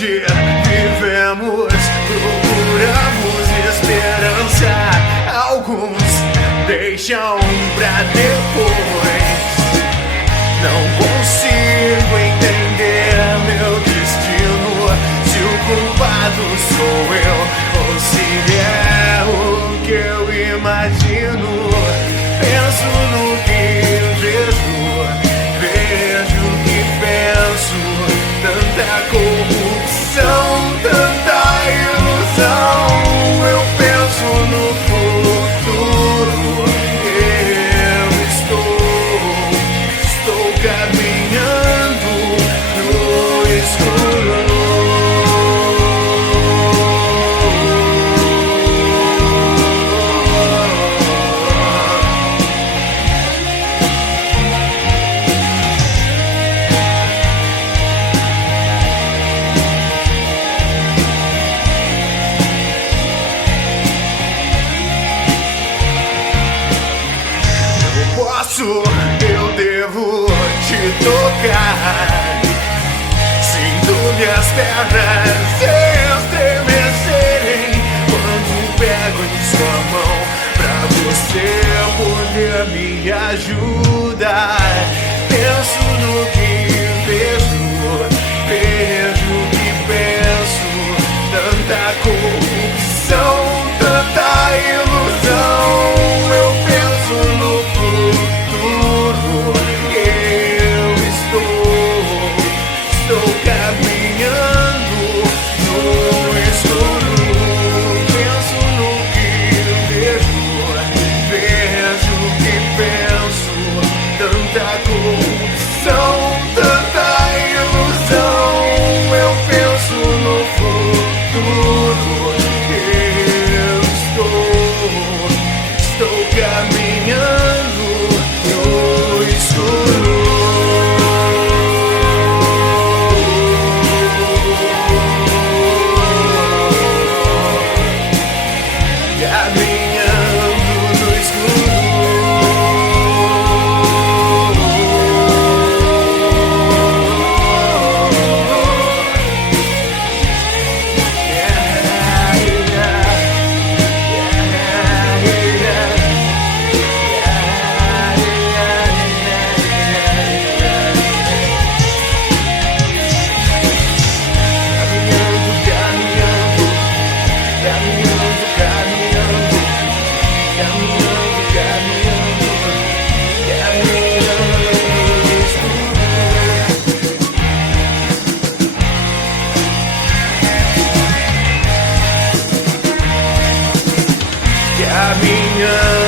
onde vivemos, procuramos esperança. Alguns deixam pra depois. Não consigo entender meu destino, se o culpado sou eu ou se é o que eu imagino. Penso no que vejo, vejo o que penso. Tanta corrupção, tanta ilusão. Eu penso no futuro. Eu estou caminhando no escuro. Eu devo te tocar. Sinto minhas pernas estremecerem quando pego em sua mão, pra você poder me ajudar. Penso no que vejo, vejo o que penso. Tanta corrupção, tanta ilusão. Eu penso no caminhando no escuro. Penso no que vejo, vejo o que penso. Tanta corrupção, tanta ilusão. Eu penso no futuro. Eu estou caminhando no escuro. Caminhando